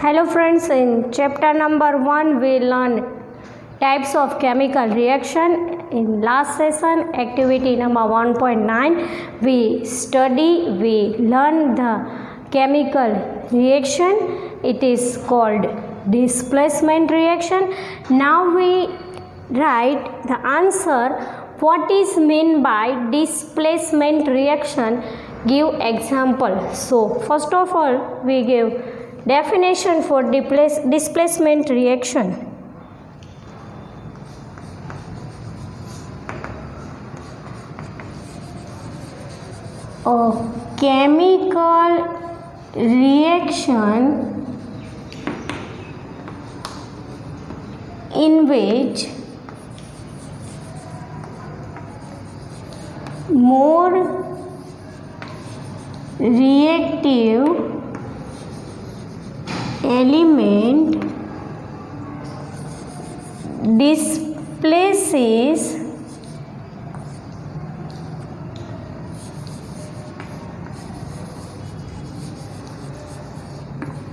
Hello friends, in chapter number 1 we learn types of chemical reaction. In last session, activity number 1.9, we learn the chemical reaction. It is called displacement reaction. Now we write the answer. What is meant by displacement reaction? Give example. So first of all, we give definition for displacement reaction. A chemical reaction in which more reactive element displaces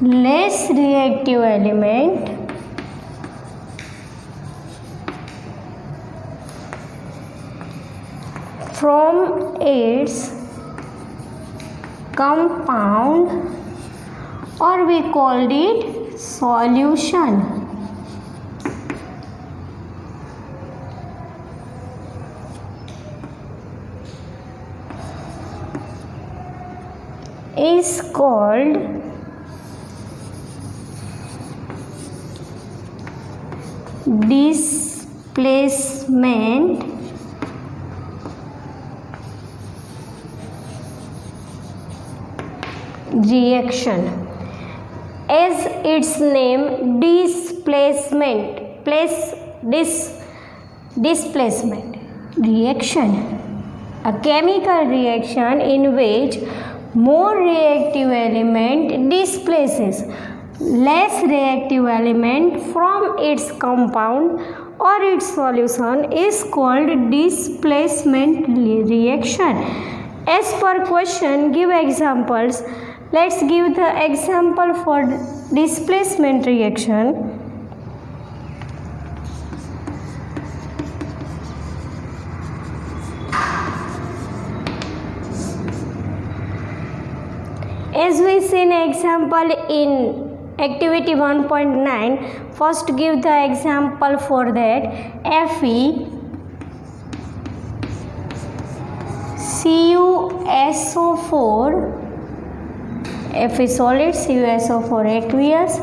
less reactive element from its compound, or we called it solution. Is called displacement reaction. As its name, displacement reaction, a chemical reaction in which more reactive element displaces less reactive element from its compound or its solution is called displacement reaction. As per question, give examples. Let's give the example for displacement reaction. As we see an example in activity 1.9, first give the example for that. Fe CuSO4, Fe solid, CuSO4 aqueous,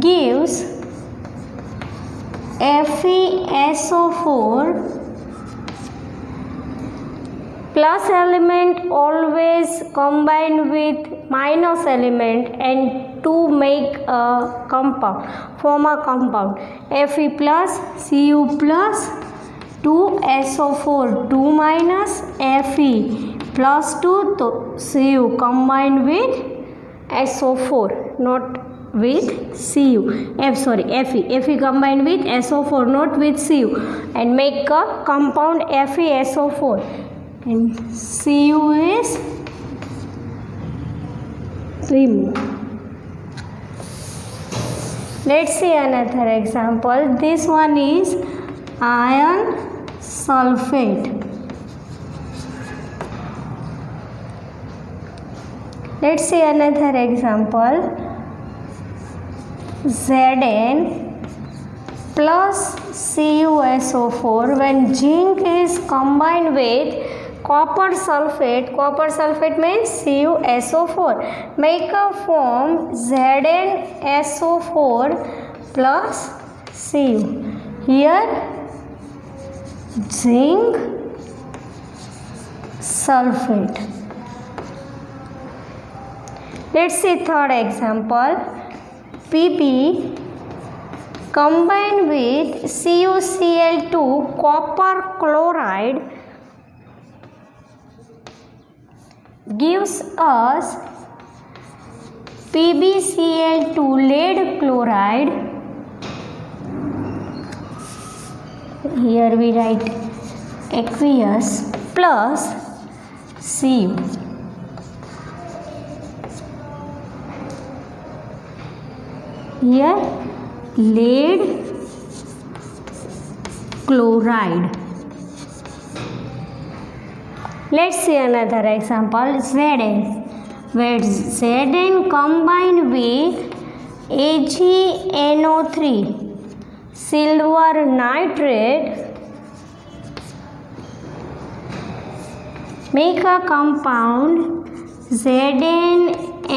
gives FeSO4 plus element always combined with minus element and to make a compound, form a compound. Fe plus Cu plus 2SO4, 2 minus Fe plus 2 Cu combined with SO4, not with Cu. Fe combined with SO4, not with Cu, and make a compound FeSO4, and Cu is removed. Let's see another example. This one is iron sulfate. Let's see another example. Zn plus CuSO4 when zinc is combined with copper sulfate means CuSO4, make a form ZnSO4 plus Cu. Here zinc sulfate. Let's see third example. Pp combined with CuCl2 copper chloride gives us PbCl2 lead chloride. Here we write aqueous plus Cu. here lead chloride. Let's see another example. Zn, where Zn combined with AgNO3 silver nitrate make a compound ZnNO3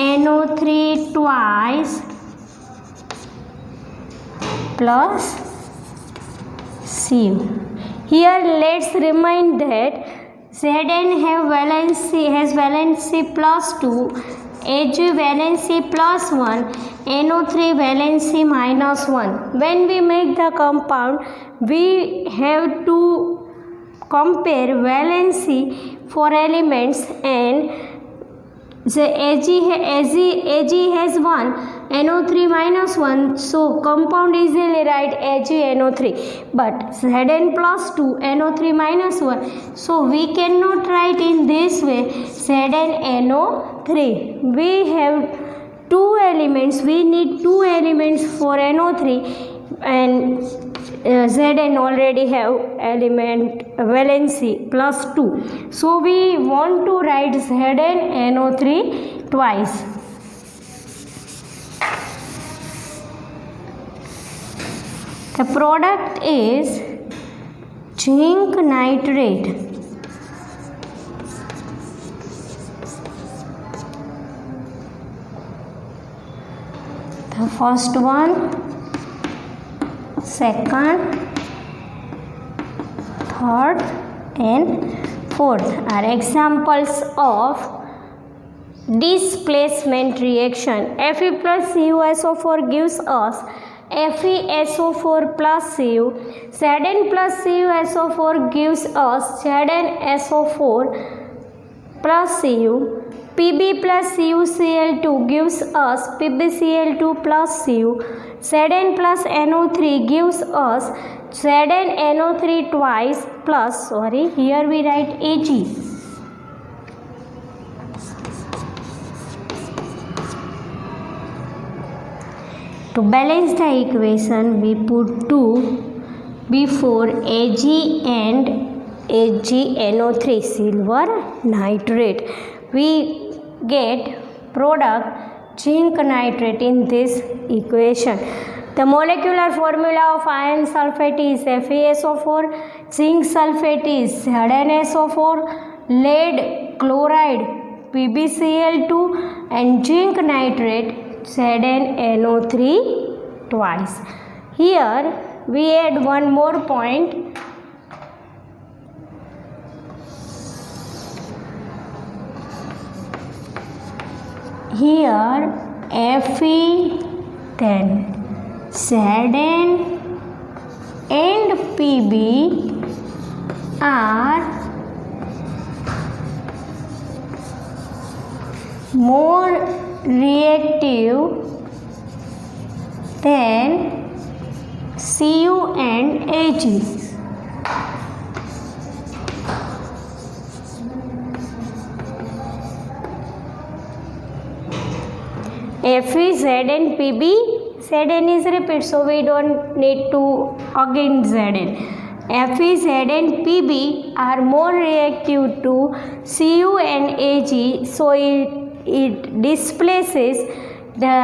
twice plus Cu. Here let's remind that Zn has valency plus 2, Ag valency plus 1, NO3 valency minus 1. When we make the compound, we have to compare valency for elements, and the Ag has 1, NO3 minus 1, so compound easily write AgNO3. But Zn plus 2, NO3 minus 1, so we cannot write in this way ZnNO3. We have two elements, we need two elements for NO3, and Zn already have element valency plus 2, so we want to write ZnNO3 twice. The product is zinc nitrate. The first one, second, third and fourth are examples of displacement reaction. Fe plus CuSO4 gives us FeSO4 plus Cu. Zn plus CuSO4 gives us ZnSO4 plus Cu. Pb plus CuCl2 gives us PbCl2 plus Cu. Zn plus NO3 gives us ZnNO3 twice plus, here we write Ag. To balance the equation, we put 2 before Ag and AgNO3 silver nitrate. We get product zinc nitrate in this equation. The molecular formula of iron sulfate is FeSO4, zinc sulfate is ZnSO4, lead chloride PbCl2, and zinc nitrate ZnNO3 twice. Here we add one more point. Here Fe, then Zn and Pb are more reactive than Cu and Ag. Fe, Zn, Pb, Zn is repeat, so we don't need to again Zn. Fe, Zn, Pb are more reactive to Cu and Ag, so it displaces the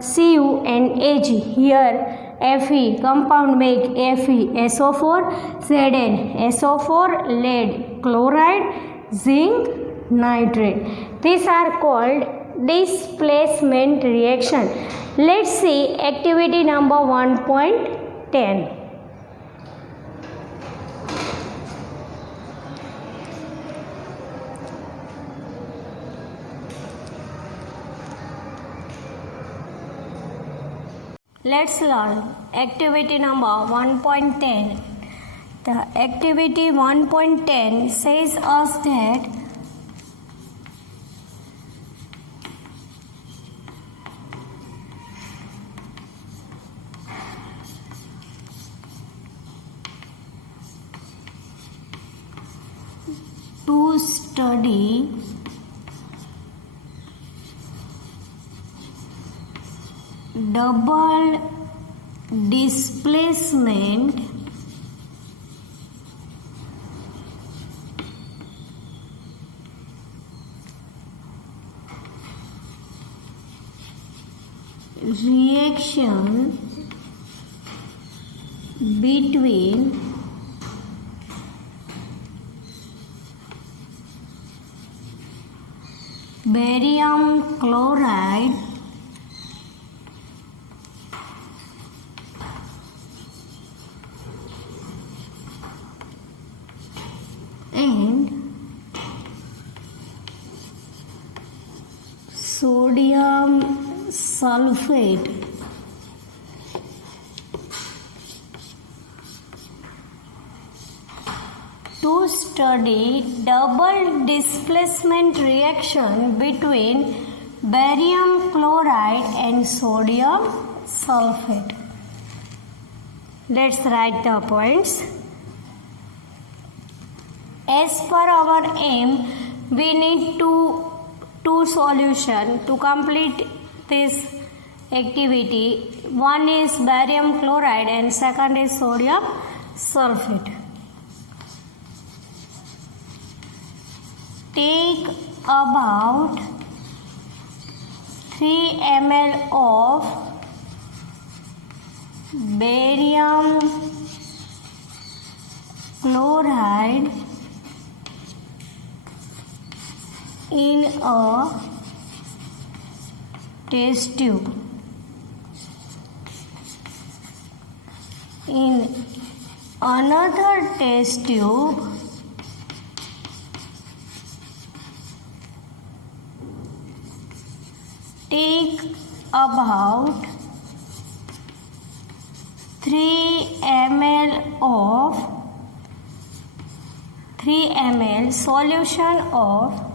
Cu and Ag. Here Fe compound make FeSO4, ZnSO4, lead chloride, zinc nitrate. These are called displacement reaction. Let's see activity number 1.10. Let's learn activity number 1.10. The activity 1.10 says us that to study double displacement reaction between barium chloride and sodium sulfate to study double displacement reaction between barium chloride and sodium sulfate. Let's write the points. As per our aim, we need two solutions to complete this activity. One is barium chloride and second is sodium sulfate. Take about 3 ml of barium chloride in a test tube. In another test tube, take about 3 ml solution of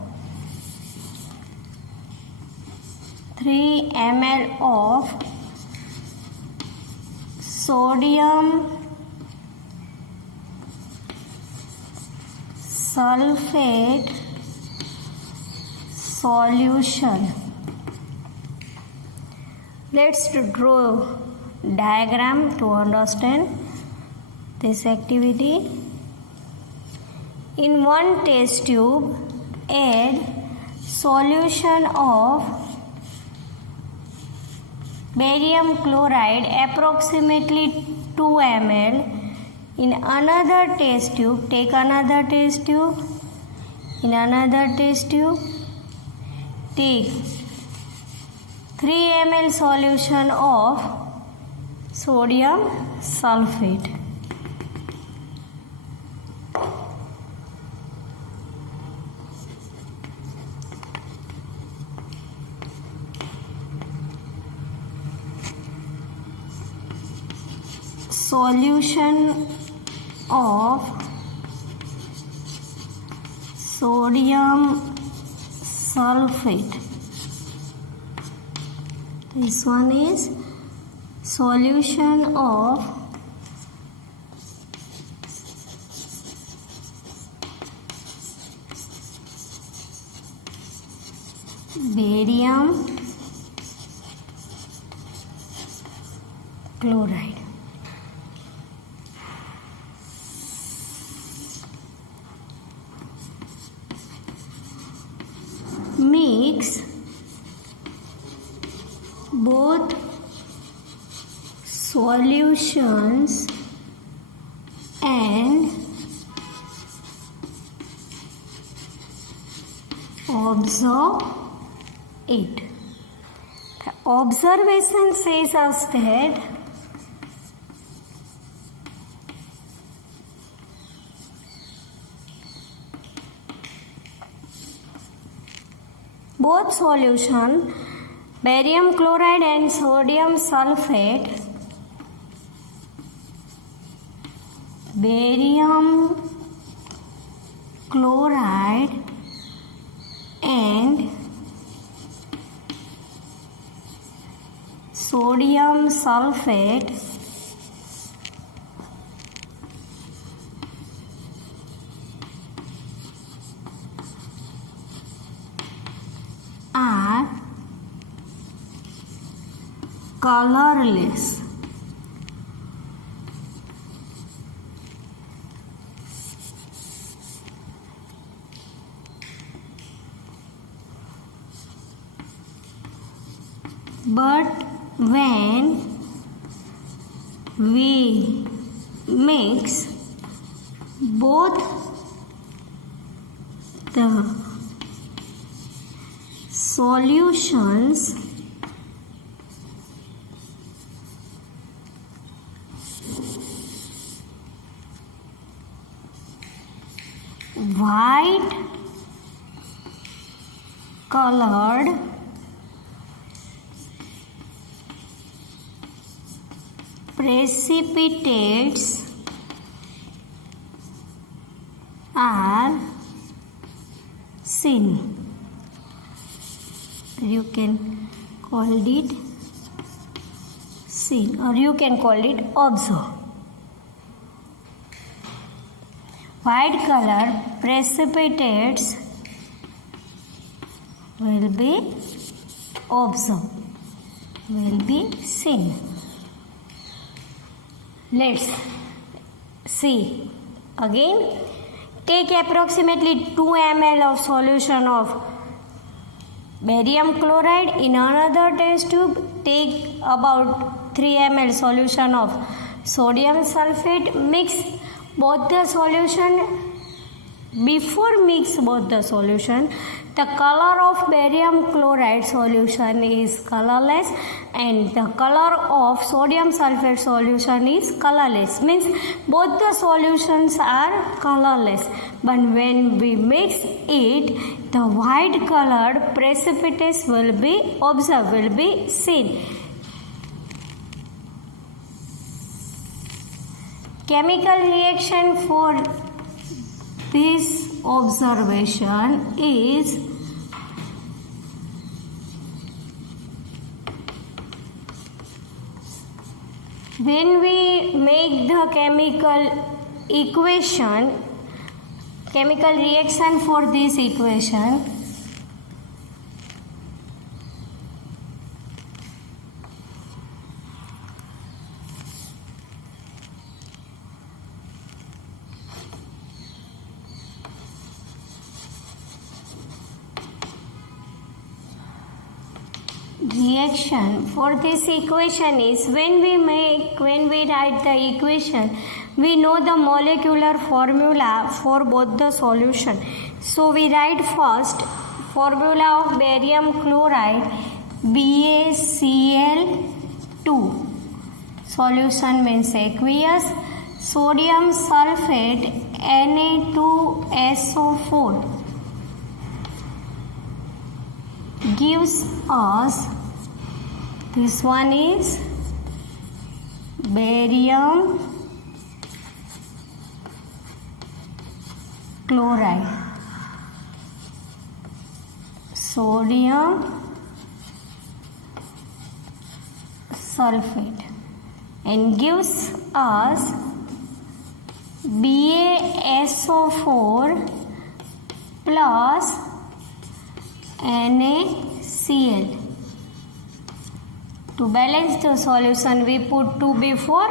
3 ml of sodium sulfate solution. Let's draw diagram to understand this activity. In one test tube, add solution of barium chloride approximately 2 ml. In another test tube, take another test tube. In another test tube, take 3 ml solution of sodium sulfate. Solution of sodium sulfate. This one is solution of barium chloride. Mix both solutions and observe it. The observation says us that both solution barium chloride and sodium sulfate, barium chloride and sodium sulfate are colorless. But when we mix both the solutions, white colored precipitates are seen. You can call it seen, or you can call it observe. White color precipitates will be observed, will be seen. Let's see again. Take approximately 2 ml of solution of barium chloride in another test tube. Take about 3 ml solution of sodium sulfate. Mix both the solution. Before mix both the solution, the color of barium chloride solution is colorless and the color of sodium sulfate solution is colorless. Means both the solutions are colorless, but when we mix it, the white colored precipitates will be observed, will be seen. Chemical reaction for this observation is when we make the chemical reaction for this equation, reaction for this equation is when we write the equation, we know the molecular formula for both the solution. So we write first formula of barium chloride BaCl2, solution means aqueous, sodium sulfate Na2SO4 gives us, this one is barium chloride, sodium sulfate, and gives us BaSO4 plus NaCl. To balance the solution, we put 2 before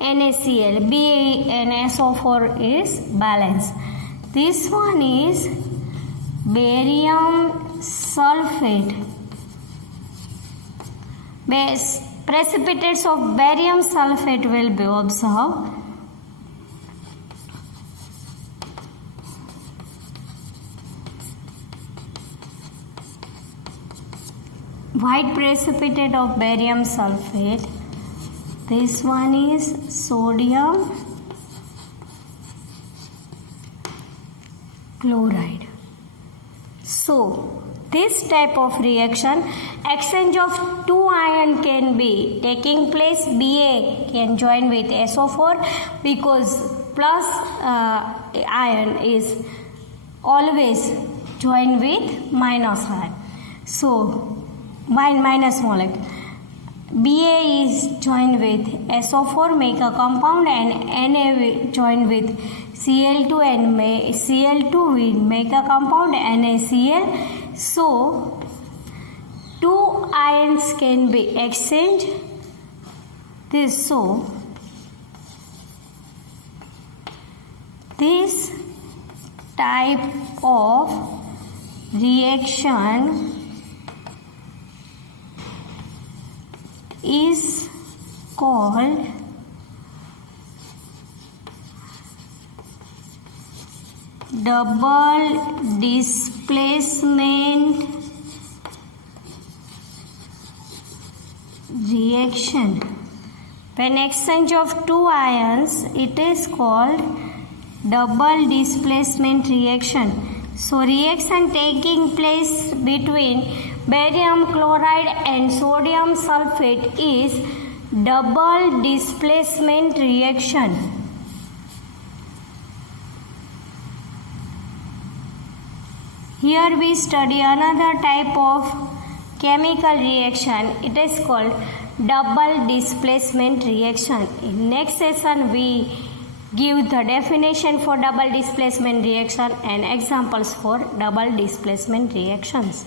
NaCl. BaSO4 is balanced. This one is barium sulfate. Precipitates of barium sulfate will be observed. White precipitate of barium sulfate. This one is sodium chloride. So this type of reaction, exchange of two ion can be taking place. Ba can join with SO4 because plus ion is always joined with minus ion. So minus molecule. Ba is joined with SO4, make a compound, and Na joined with Cl2 and Cl2 will make a compound NaCl. So two ions can be exchanged. This type of reaction is called double displacement reaction. When exchange of two ions, it is called double displacement reaction. So reaction taking place between barium chloride and sodium sulfate is double displacement reaction. Here we study another type of chemical reaction. It is called double displacement reaction. In next session we give the definition for double displacement reaction and examples for double displacement reactions.